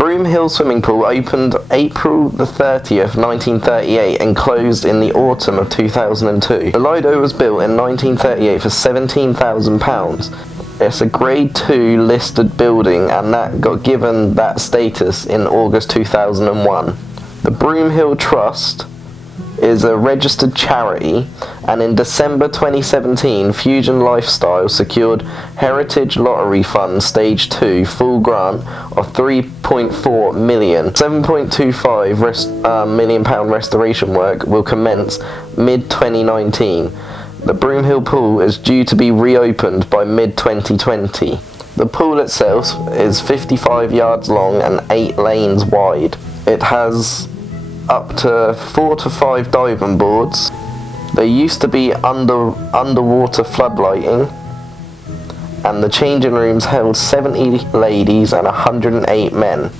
Broomhill swimming pool opened April the 30th, 1938 and closed in the autumn of 2002. The Lido was built in 1938 for £17,000. It's a Grade 2 listed building and that got given that status in August 2001. The Broomhill Trust is a registered charity, and in December 2017 Fusion Lifestyle secured Heritage Lottery Fund Stage 2 full grant of £3.4 million. £7.25 million restoration work will commence mid-2019. The Broomhill pool is due to be reopened by mid-2020. The pool itself is 55 yards long and 8 lanes wide. It has up to 4 to 5 diving boards. There used to be underwater floodlighting, and the changing rooms held 70 ladies and 108 men.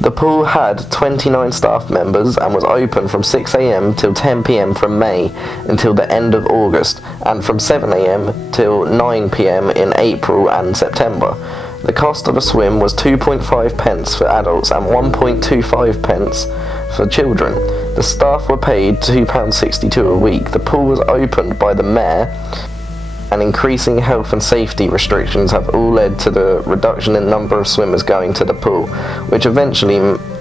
The pool had 29 staff members and was open from 6 AM till 10 PM from May until the end of August, and from 7 AM till 9 PM in April and September. The cost of a swim was 2.5 pence for adults and 1.25 pence for children. The staff were paid £2.62 a week. The pool was opened by the mayor, and increasing health and safety restrictions have all led to the reduction in number of swimmers going to the pool, which eventually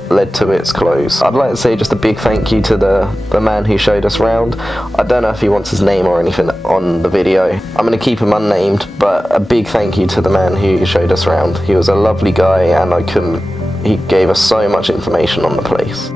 led to its close. I'd like to say just a big thank you to the man who showed us round. I don't know if he wants his name or anything on the video. I'm going to keep him unnamed, but a big thank you to the man who showed us round. He was a lovely guy, and he gave us so much information on the place.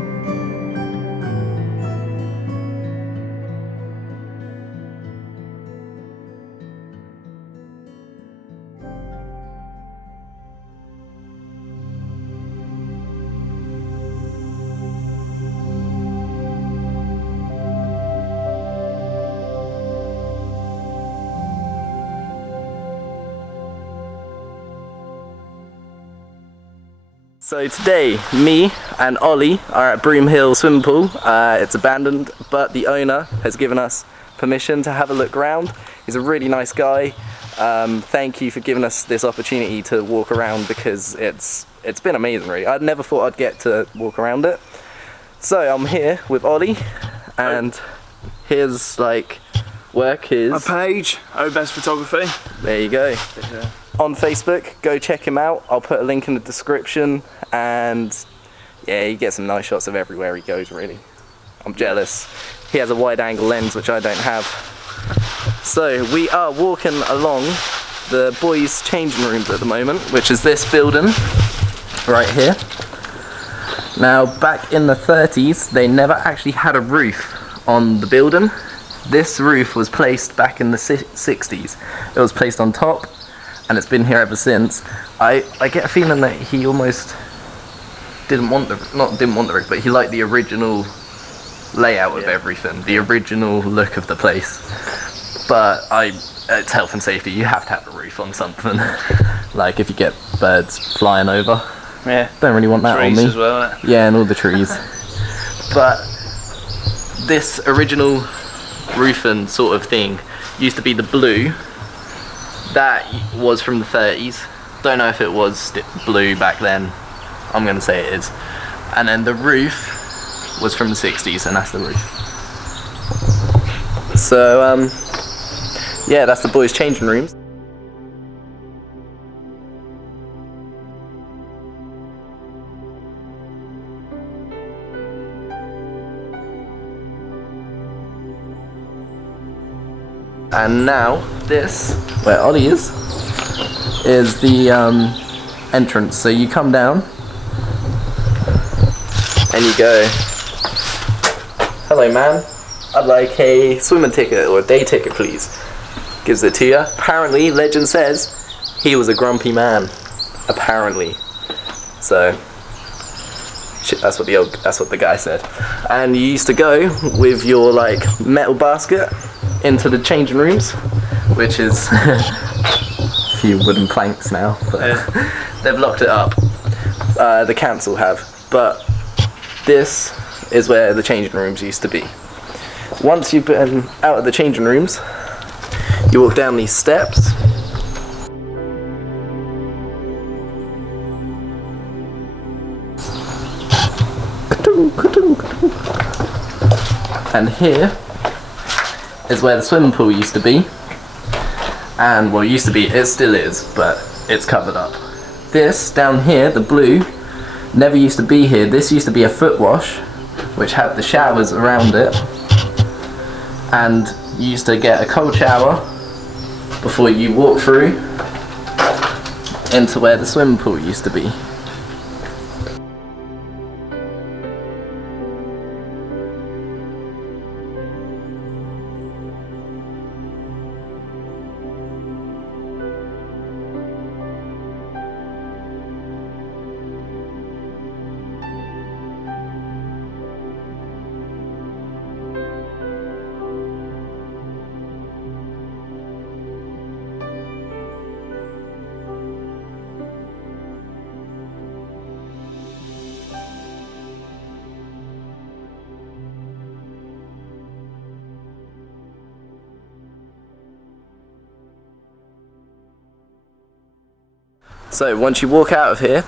So today, me and Ollie are at Broomhill swimming pool. It's abandoned, but the owner has given us permission to have a look around. He's a really nice guy. Thank you for giving us this opportunity to walk around, because it's been amazing really. I never thought I'd get to walk around it. So I'm here with Ollie, and his work is... My page, Best Photography. There you go. On Facebook, go check him out. I'll put a link in the description, and yeah, you get some nice shots of everywhere he goes really. I'm jealous. He has a wide angle lens which I don't have. So we are walking along the boys' changing rooms at the moment, which is this building right here. Now back in the 30s they never actually had a roof on the building. This roof was placed back in the 60s. It was placed on top, and it's been here ever since. I get a feeling that he almost didn't want the roof, but he liked the original layout of everything, the original look of the place. But it's health and safety, you have to have a roof on something. Like if you get birds flying over. Yeah. Don't really want that trees on me. As well, isn't it? Yeah, and all the trees. But this original roofing sort of thing used to be the blue. That was from the 30s. Don't know if it was blue back then. I'm gonna say it is. And then the roof was from the 60s, and that's the roof. So yeah, that's the boys' changing rooms. And now this, where Ollie is the entrance. So you come down and you go, "Hello man, I'd like a swimming ticket or a day ticket please." Gives it to you. Apparently, legend says he was a grumpy man. Apparently. So that's what the guy said. And you used to go with your metal basket into the changing rooms, which is a few wooden planks now, but they've locked it up. The council have. But this is where the changing rooms used to be. Once you've been out of the changing rooms, you walk down these steps. And here is where the swimming pool used to be. And well, used to be, it still is, but it's covered up. This down here, the blue, never used to be here. This used to be a foot wash, which had the showers around it. And you used to get a cold shower before you walk through into where the swimming pool used to be. So once you walk out of here,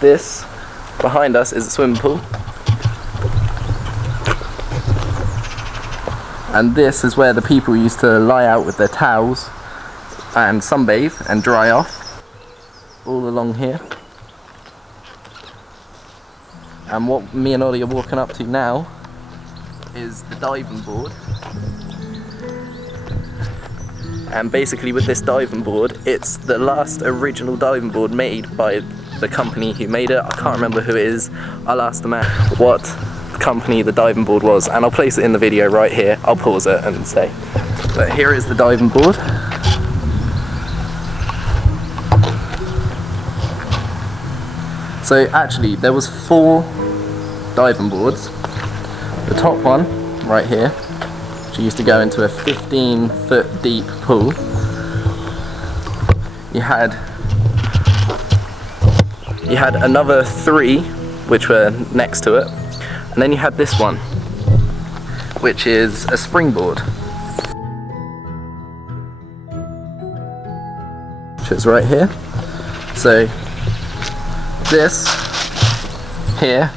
this behind us is a swimming pool. And this is where the people used to lie out with their towels and sunbathe and dry off, all along here. And what me and Ollie are walking up to now is the diving board. And basically with this diving board, it's the last original diving board made by the company who made it. I can't remember who it is. I'll ask them what company the diving board was, and I'll place it in the video right here. I'll pause it and say. But here is the diving board. So actually there was 4 diving boards. The top one right here, she used to go into a 15-foot deep pool. You had another 3 which were next to it, and then you had this one which is a springboard, which is right here. So this here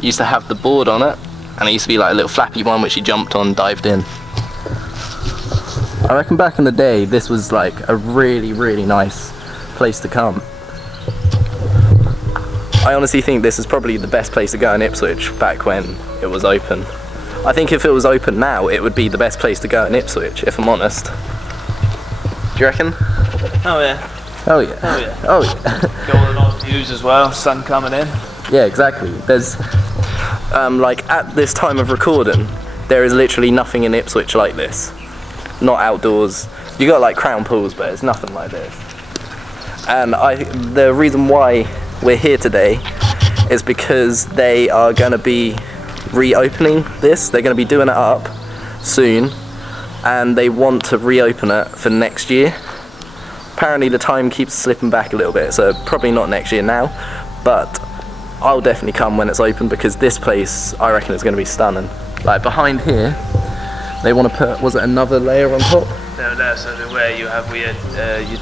used to have the board on it, and it used to be like a little flappy one which you jumped on, dived in. I reckon back in the day this was like a really, really nice place to come. I honestly think this is probably the best place to go in Ipswich back when it was open. I think if it was open now, it would be the best place to go in Ipswich, if I'm honest. Do you reckon? Oh yeah. Oh yeah. Oh yeah. Oh yeah. Got all the nice views as well, sun coming in. Yeah, exactly. There's like at this time of recording, there is literally nothing in Ipswich like this. Not outdoors. You got like crown pools, but it's nothing like this. And the reason why we're here today is because they are going to be reopening this. They're going to be doing it up soon, and they want to reopen it for next year. Apparently the time keeps slipping back a little bit, so probably not next year now, but I'll definitely come when it's open, because this place I reckon is going to be stunning. Like behind here, they want to put, was it another layer on top? There, so where you have your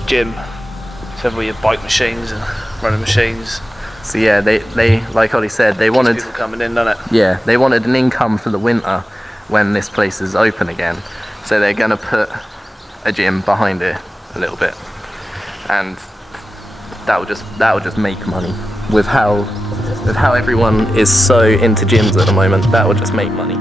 gym, so where your bike machines and running machines. So yeah, they like Ollie said, they wanted people coming in, don't it? Yeah, they wanted an income for the winter when this place is open again. So they're going to put a gym behind it a little bit, and that will just make money with how everyone is so into gyms at the moment. That will just make money.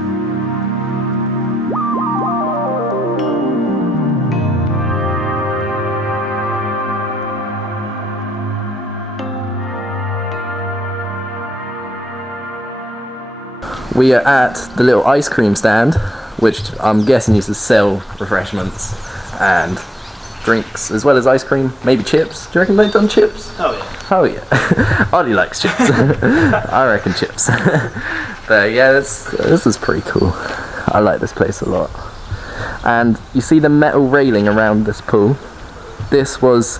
We are at the little ice cream stand, which I'm guessing used to sell refreshments and drinks as well as ice cream, maybe chips. Do you reckon they've done chips? Oh yeah. Oh yeah. Ollie likes chips. I reckon chips. But yeah, this is pretty cool. I like this place a lot. And you see the metal railing around this pool? This was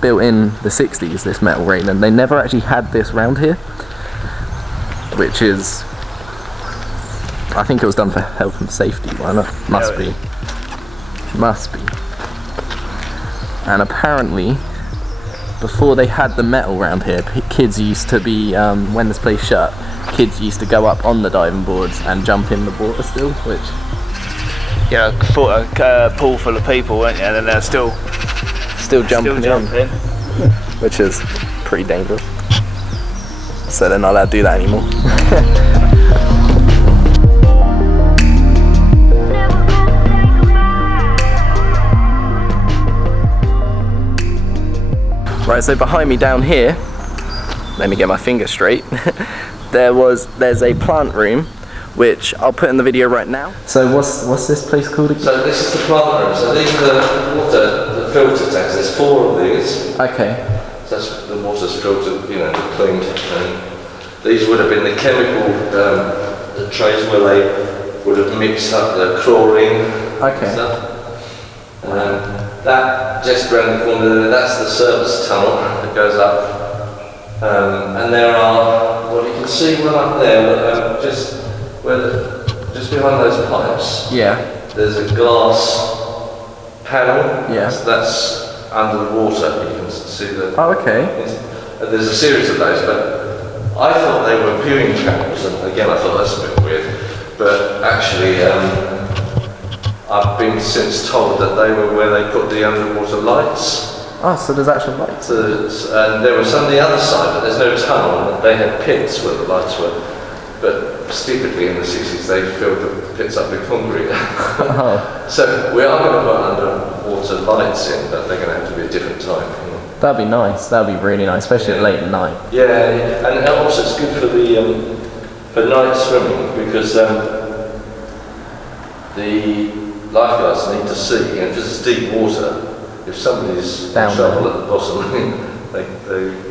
built in the 60s, this metal railing. They never actually had this round here, which is, I think it was done for health and safety. Why not? Must be. Must be. And apparently before they had the metal round here, kids used to be, when this place shut, kids used to go up on the diving boards and jump in the water still, which... Yeah, a pool full of people, weren't you? And then they're still jumping in, which is pretty dangerous. So they're not allowed to do that anymore. Right, so behind me down here, let me get my finger straight, there's a plant room, which I'll put in the video right now. So what's this place called again? So this is the plant room. So these are the filter tanks. There's 4 of these. Okay. So that's the water's filtered, cleaned. These would have been the chemical the trays where they would have mixed up the chlorine. Okay. Stuff. That just around the corner there, that's the service tunnel that goes up. And there are, well, you can see one up there, just behind those pipes. Yeah. There's a glass panel. Yeah. That's under the water. You can see the. Oh, okay. There's a series of those, but I thought they were viewing channels, and again I thought that's a bit weird. But actually, I've been since told that they were where they put the underwater lights. Oh, so there's actual lights. And there were some on the other side, but there's no tunnel, and they had pits where the lights were. But stupidly in the 60s they filled the pits up with concrete. Oh. So we are going to put underwater lights in, but they're going to have to be a different time. That'd be nice. That'd be really nice, especially late at night. Yeah, and also it's good for night swimming because the lifeguards need to see, if it's deep water, if somebody's in trouble at the bottom, they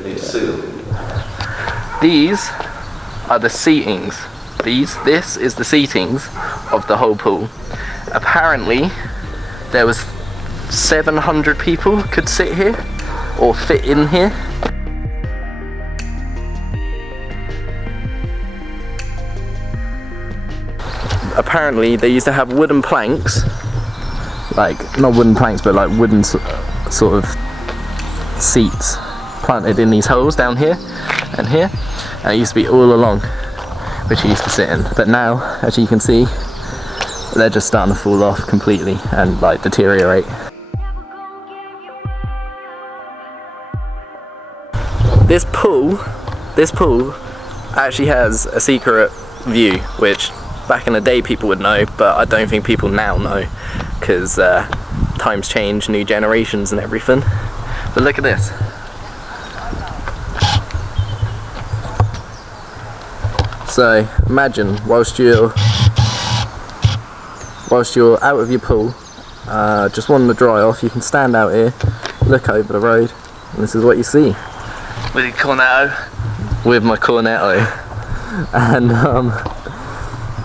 need to see them. These are the seatings. This is the seatings of the whole pool. Apparently, there was 700 people could sit here, or fit in here. Apparently, they used to have wooden planks, like, not wooden planks, but like wooden sort of seats planted in these holes down here and here. And it used to be all along, which you used to sit in. But now, as you can see, they're just starting to fall off completely and like deteriorate. This pool actually has a secret view, which back in the day people would know, but I don't think people now know, because times change, new generations and everything. But look at this. So imagine whilst you're out of your pool, just wanting to dry off, you can stand out here, look over the road, and this is what you see. With your cornetto? With my cornetto. And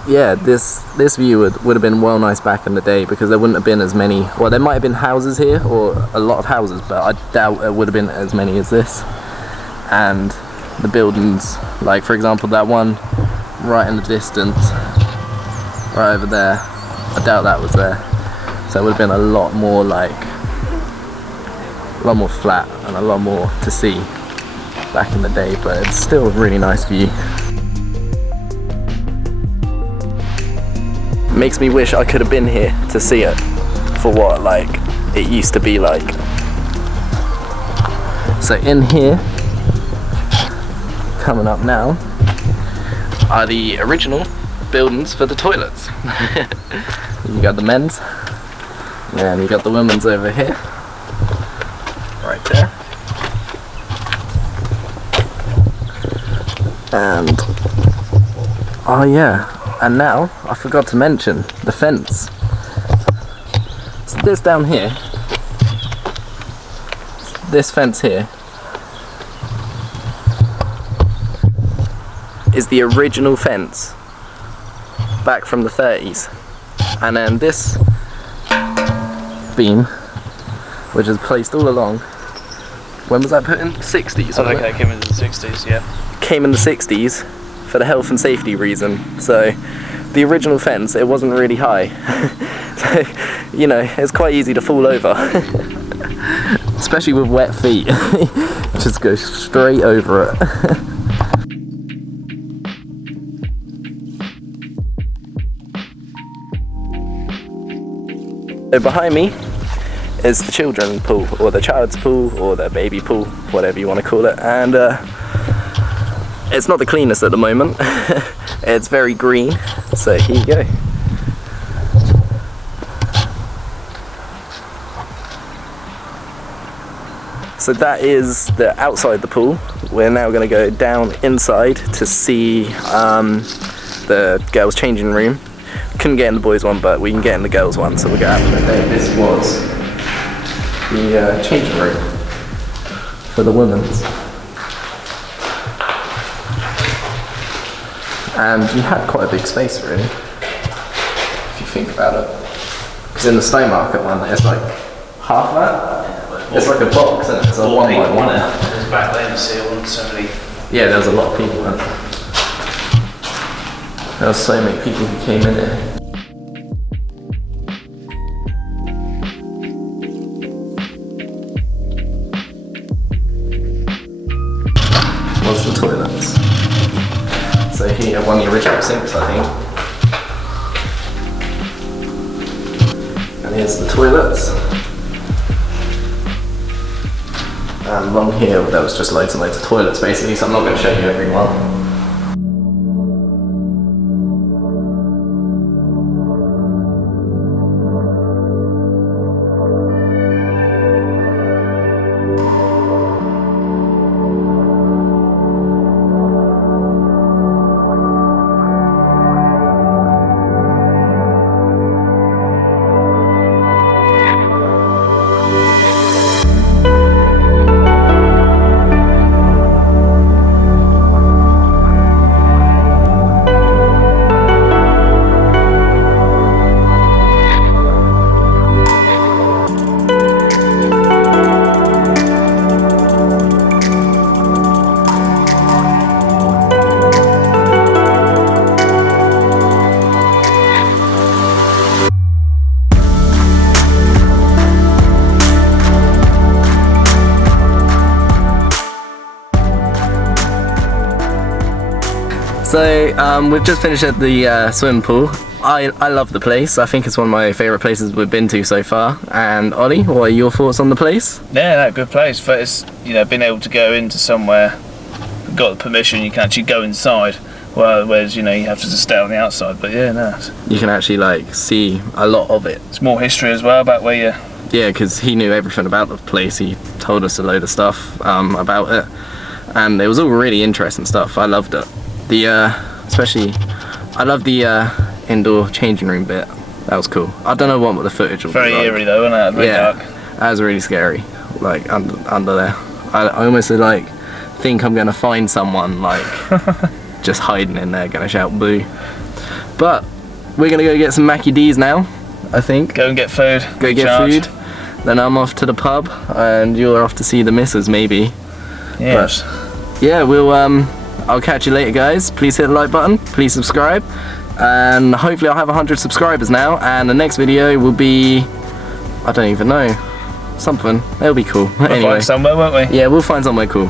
yeah, this view would have been well nice back in the day, because there wouldn't have been as many, well, there might have been houses here, or a lot of houses, but I doubt there would have been as many as this. And the buildings, like for example that one right in the distance, right over there, I doubt that was there. So it would have been a lot more flat and a lot more to see back in the day, but it's still a really nice view. Makes me wish I could have been here to see it for what it used to be like. So in here, coming up now, are the original buildings for the toilets. You got the men's, and you got the women's over here, right there. And oh yeah, and now I forgot to mention the fence. So this down here, this fence here, is the original fence back from the 30s. And then this beam, which is placed all along, when was that put in? 60s? Oh, okay, it came in the 60s, yeah. Came in the 60s for the health and safety reason. So the original fence, it wasn't really high. So, you know, it's quite easy to fall over. Especially with wet feet. just go straight over it. So behind me is the children's pool, or the child's pool, or the baby pool, whatever you want to call it, and it's not the cleanest at the moment. It's very green, so here you go. So that is the outside the pool. We're now going to go down inside to see the girls' changing room. Couldn't get in the boys' one, but we can get in the girls' one, so we'll go out there. This was the changing room for the women's. And you had quite a big space, really, if you think about it. Because in the Staymarket one, it's like half that. It's like a box, isn't it? It's a 1 by 1. Because back then, you see, there wasn't so many. Yeah, there was a lot of people, weren't there? There were so many people who came in here. Was the toilets. So here, one of the original sinks, I think. And here's the toilets. And along here, there was just loads and loads of toilets, basically, so I'm not going to show you every one. So we've just finished at the swimming pool. I love the place. I think it's one of my favourite places we've been to so far. And Ollie, what are your thoughts on the place? Yeah, no, good place. But it's, you know, being able to go into somewhere, got the permission, you can actually go inside. Well, whereas, you know, you have to just stay on the outside. But yeah, no. You can actually like see a lot of it. It's more history as well about where you. Yeah, because he knew everything about the place. He told us a load of stuff about it, and it was all really interesting stuff. I loved it. Especially, I love the indoor changing room bit. That was cool. I don't know what the footage was. Very like. eerie though, wasn't it? Very dark. That was really scary. Like under there, I almost like think I'm gonna find someone like just hiding in there, gonna shout boo. But we're gonna go get some Mackie D's now. I think. Go and get food. Go get food. Then I'm off to the pub, and you're off to see the missus maybe. Yes. But, yeah, I'll catch you later, guys. Please hit the like button, please subscribe, and hopefully I'll have 100 subscribers now, and the next video will be, I don't even know, something. It'll be cool. We'll anyway, find somewhere, won't we? Yeah, we'll find somewhere cool.